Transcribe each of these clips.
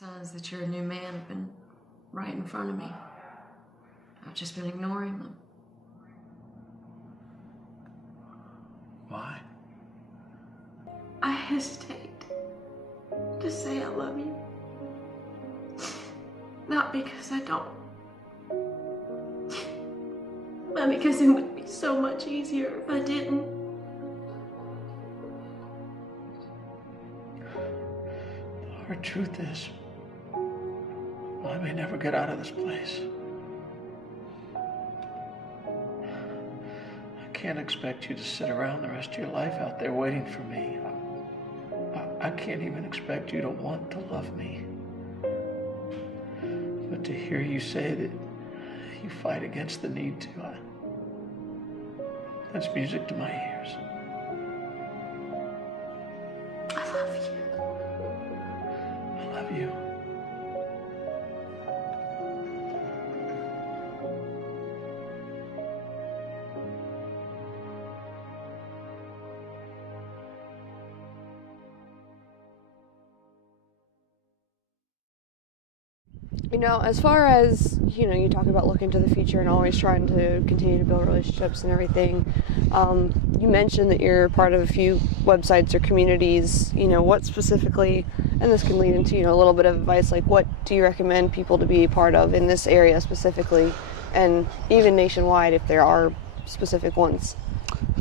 Signs that you're a new man have been right in front of me. I've just been ignoring them. Why? I hesitate to say I love you. Not because I don't, but because it would be so much easier if I didn't. The hard truth is, I may never get out of this place. I can't expect you to sit around the rest of your life out there waiting for me. I can't even expect you to want to love me. But to hear you say that you fight against the need to, that's music to my ears. I love you. I love you. You know, as far as, you talk about looking to the future and always trying to continue to build relationships and everything. You mentioned that you're part of a few websites or communities. What specifically, and this can lead into, a little bit of advice, like what do you recommend people to be a part of in this area specifically, and even nationwide if there are specific ones?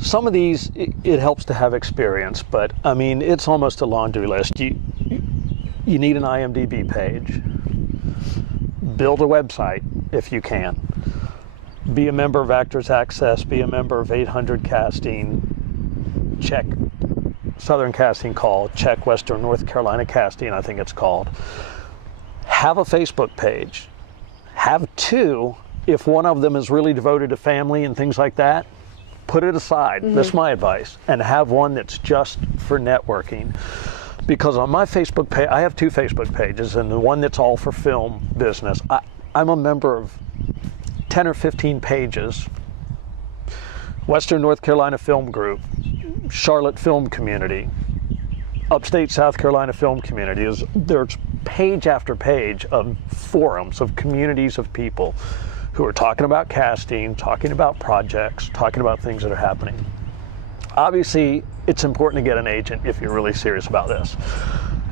Some of these, it helps to have experience, but I mean, it's almost a laundry list. You need an IMDb page. Build a website if you can. Be a member of Actors Access, be a member of 800 Casting, check Southern Casting Call, check Western North Carolina Casting, I think it's called. Have a Facebook page. Have two if one of them is really devoted to family and things like that. Put it aside, that's my advice, and have one that's just for networking. Because on my Facebook page, I have two Facebook pages, and the one that's all for film business. I'm a member of 10 or 15 pages. Western North Carolina Film Group, Charlotte Film Community, Upstate South Carolina Film Community. There's page after page of forums of communities of people who are talking about casting, talking about projects, talking about things that are happening. Obviously, it's important to get an agent if you're really serious about this.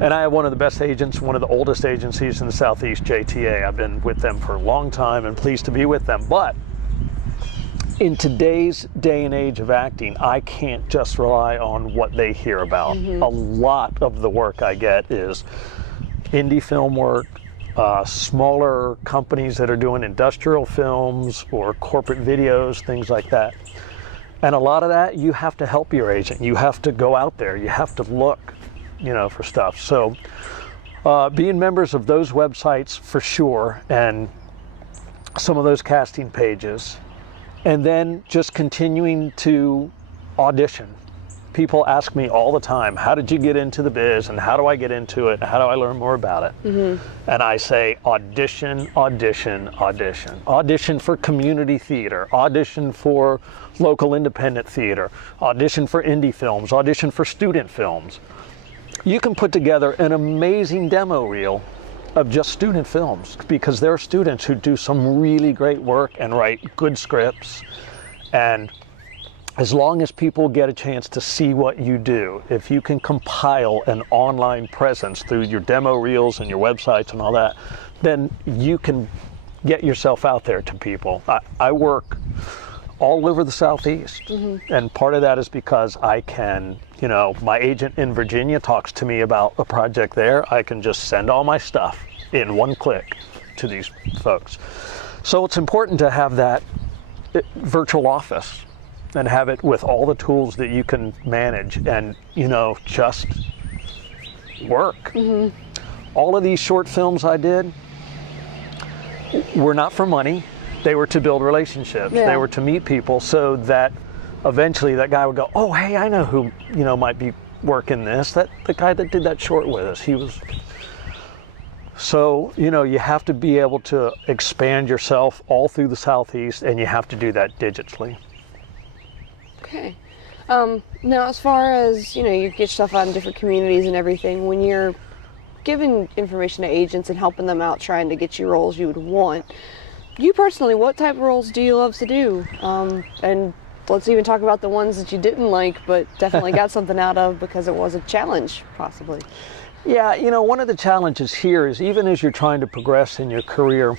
And I have one of the best agents, one of the oldest agencies in the Southeast, JTA. I've been with them for a long time and pleased to be with them. But in today's day and age of acting, I can't just rely on what they hear about. A lot of the work I get is indie film work, smaller companies that are doing industrial films or corporate videos, things like that. And a lot of that, you have to help your agent. You have to go out there. You have to look, for stuff. So being members of those websites for sure, and some of those casting pages, and then just continuing to audition. People ask me all the time, how did you get into the biz, and how do I get into it, and how do I learn more about it? And I say audition, audition, audition. Audition for community theater, audition for local independent theater, audition for indie films, audition for student films. You can put together an amazing demo reel of just student films, because there are students who do some really great work and write good scripts. And as long as people get a chance to see what you do, if you can compile an online presence through your demo reels and your websites and all that, then you can get yourself out there to people. I work all over the Southeast, and part of that is because I can, my agent in Virginia talks to me about a project there. I can just send all my stuff in one click to these folks. So it's important to have that virtual office and have it with all the tools that you can manage and, just work. All of these short films I did were not for money. They were to build relationships. Yeah. They were to meet people so that eventually that guy would go, oh, hey, I know who, might be working this. The guy that did that short with us, he was. So, you have to be able to expand yourself all through the Southeast, and you have to do that digitally. Okay. Now, as far as, you get stuff out in different communities and everything, when you're giving information to agents and helping them out trying to get you roles you would want. You personally, what type of roles do you love to do? And let's even talk about the ones that you didn't like, but definitely got something out of because it was a challenge, possibly. Yeah, you know, one of the challenges here is even as you're trying to progress in your career,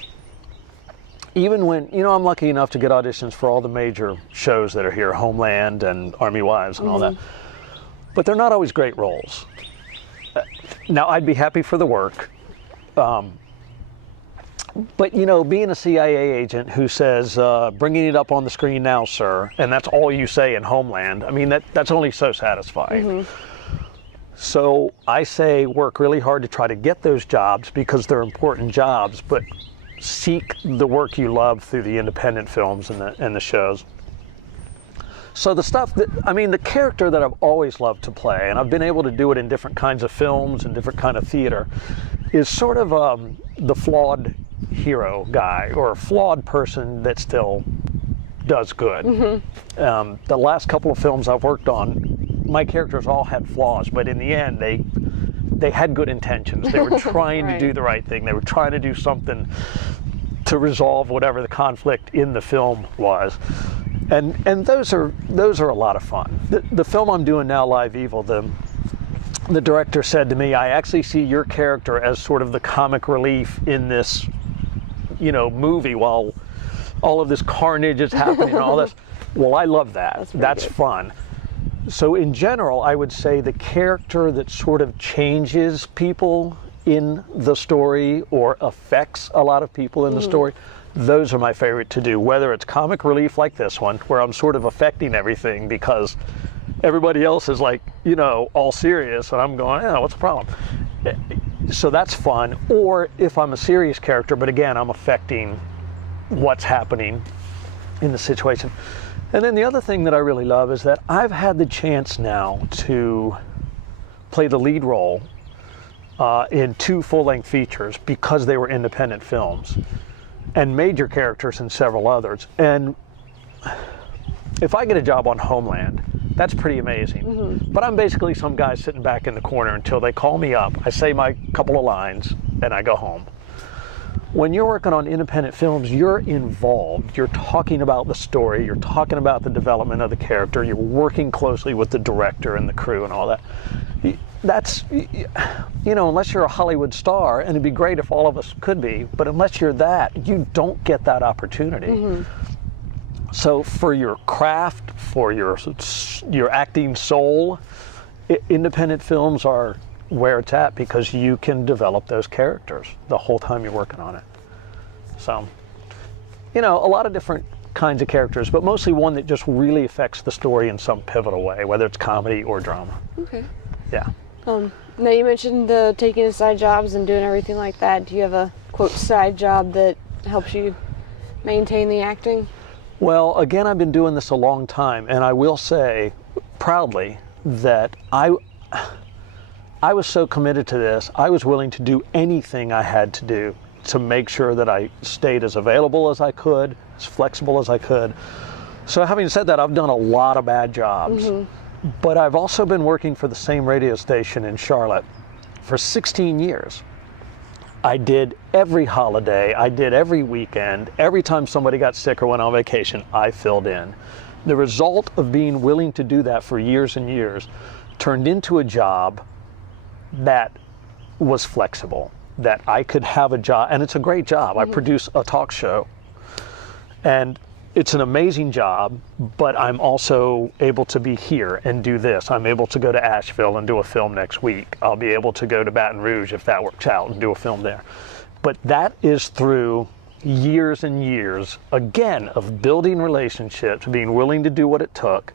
even when, you know, I'm lucky enough to get auditions for all the major shows that are here, Homeland and Army Wives and all that, but they're not always great roles. Now, I'd be happy for the work, but, you know, being a CIA agent who says, bringing it up on the screen now, sir, and that's all you say in Homeland, I mean, that's only so satisfying. So I say work really hard to try to get those jobs because they're important jobs, but seek the work you love through the independent films and the shows. So the stuff that, I mean, the character that I've always loved to play, and I've been able to do it in different kinds of films and different kind of theater, is sort of the flawed hero guy, or a flawed person that still does good. The last couple of films I've worked on, my characters all had flaws, but in the end, they had good intentions. They were trying to do the right thing. They were trying to do something to resolve whatever the conflict in the film was. And those are a lot of fun. The film I'm doing now, Live Evil, the director said to me, I actually see your character as sort of the comic relief in this, you know, movie while all of this carnage is happening and all this. Well, I love that. That's fun. So in general, I would say the character that sort of changes people in the story or affects a lot of people in the story, those are my favorite to do, whether it's comic relief like this one, where I'm sort of affecting everything because everybody else is like, you know, all serious, and I'm going, oh, what's the problem? So that's fun. Or if I'm a serious character, but again, I'm affecting what's happening in the situation. And then the other thing that I really love is that I've had the chance now to play the lead role in 2 full-length features because they were independent films, and major characters in several others. And if I get a job on Homeland, that's pretty amazing. But I'm basically some guy sitting back in the corner until they call me up. I say my couple of lines and I go home. When you're working on independent films, you're involved. You're talking about the story. You're talking about the development of the character. You're working closely with the director and the crew and all that. That's, you know, unless you're a Hollywood star, and it'd be great if all of us could be, but unless you're that, you don't get that opportunity. So for your craft, for your acting soul, independent films are where it's at because you can develop those characters the whole time you're working on it. So, you know, a lot of different kinds of characters, but mostly one that just really affects the story in some pivotal way, whether it's comedy or drama. Okay. Yeah. Now you mentioned taking side jobs and doing everything like that. Do you have a, quote, side job that helps you maintain the acting? Well, again, I've been doing this a long time, and I will say proudly that I was so committed to this, I was willing to do anything I had to do to make sure that I stayed as available as I could, as flexible as I could. So having said that, I've done a lot of bad jobs, but I've also been working for the same radio station in Charlotte for 16 years. I did every holiday, I did every weekend, every time somebody got sick or went on vacation, I filled in. The result of being willing to do that for years and years turned into a job that was flexible, that I could have a job, and it's a great job. I produce a talk show, and it's an amazing job, but I'm also able to be here and do this. I'm able to go to Asheville and do a film next week. I'll be able to go to Baton Rouge if that works out and do a film there. But that is through years and years, again, of building relationships, being willing to do what it took.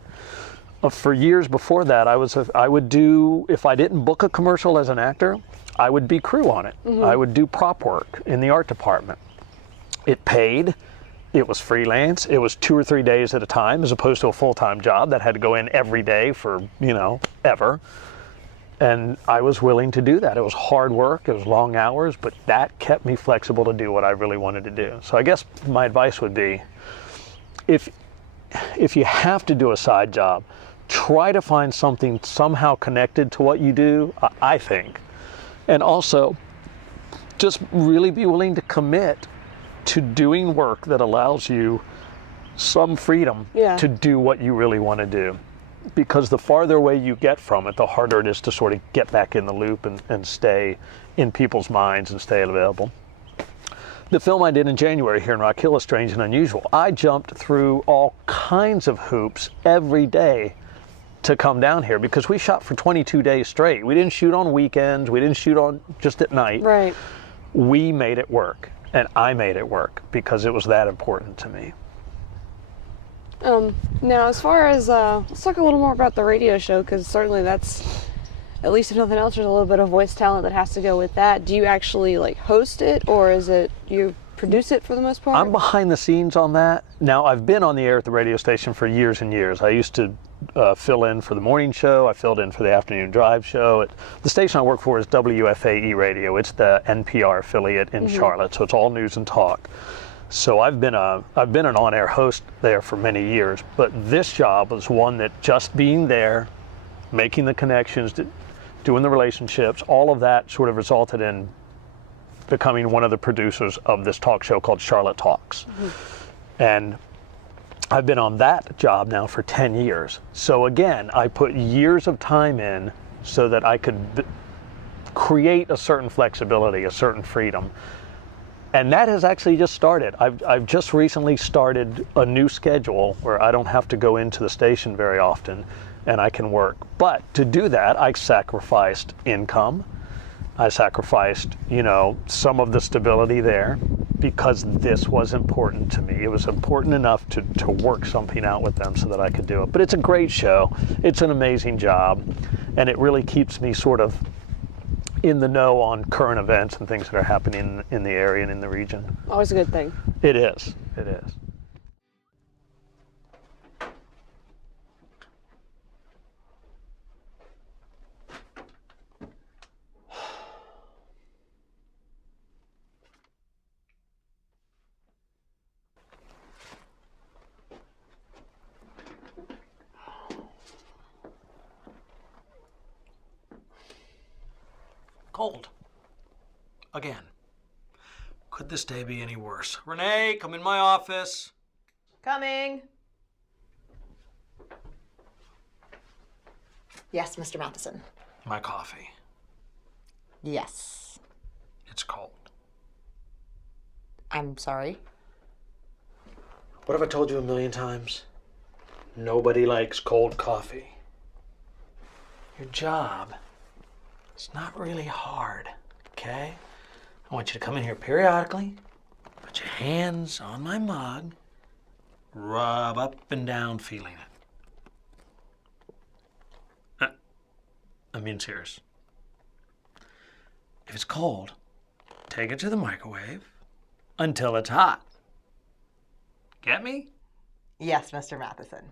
For years before that, I would do, if I didn't book a commercial as an actor, I would be crew on it. I would do prop work in the art department. It paid. It was freelance. It was 2 or 3 days at a time as opposed to a full-time job that had to go in every day for, you know, ever. And I was willing to do that. It was hard work. It was long hours, but that kept me flexible to do what I really wanted to do. So I guess my advice would be, if you have to do a side job, try to find something somehow connected to what you do, I think, And also, just really be willing to commit to doing work that allows you some freedom to do what you really want to do. Because the farther away you get from it, the harder it is to sort of get back in the loop and stay in people's minds and stay available. The film I did in January here in Rock Hill is Strange and Unusual. I jumped through all kinds of hoops every day to come down here because we shot for 22 days straight. We didn't shoot on weekends. We didn't shoot on just at night. Right. We made it work, and I made it work because it was that important to me. Now, as far as, let's talk a little more about the radio show, because certainly that's, at least if nothing else, there's a little bit of voice talent that has to go with that. Do you actually, like, host it, or is it you produce it for the most part? I'm behind the scenes on that. Now, I've been on the air at the radio station for years and years. I used to fill in for the morning show. I filled in for the afternoon drive show. The station I work for is WFAE Radio. It's the NPR affiliate in Charlotte, so it's all news and talk. So I've been an on-air host there for many years, but this job was one that just being there, making the connections, doing the relationships, all of that sort of resulted in becoming one of the producers of this talk show called Charlotte Talks. And I've been on that job now for 10 years. So again, I put years of time in so that I could create a certain flexibility, a certain freedom. And that has actually just started. I've just recently started a new schedule where I don't have to go into the station very often and I can work. But to do that, I sacrificed income. I sacrificed, some of the stability there because this was important to me. It was important enough to work something out with them so that I could do it. But it's a great show. It's an amazing job. And it really keeps me sort of in the know on current events and things that are happening in the area and in the region. Always a good thing. It is. It is. Cold. Again. Could this day be any worse? Renee, come in my office. Coming. Yes, Mr. Matheson. My coffee. Yes. It's cold. I'm sorry. What have I told you a million times? Nobody likes cold coffee. Your job, it's not really hard, okay? I want you to come in here periodically, put your hands on my mug, rub up and down feeling it. I'm being serious. If it's cold, take it to the microwave until it's hot. Get me? Yes, Mr. Matheson.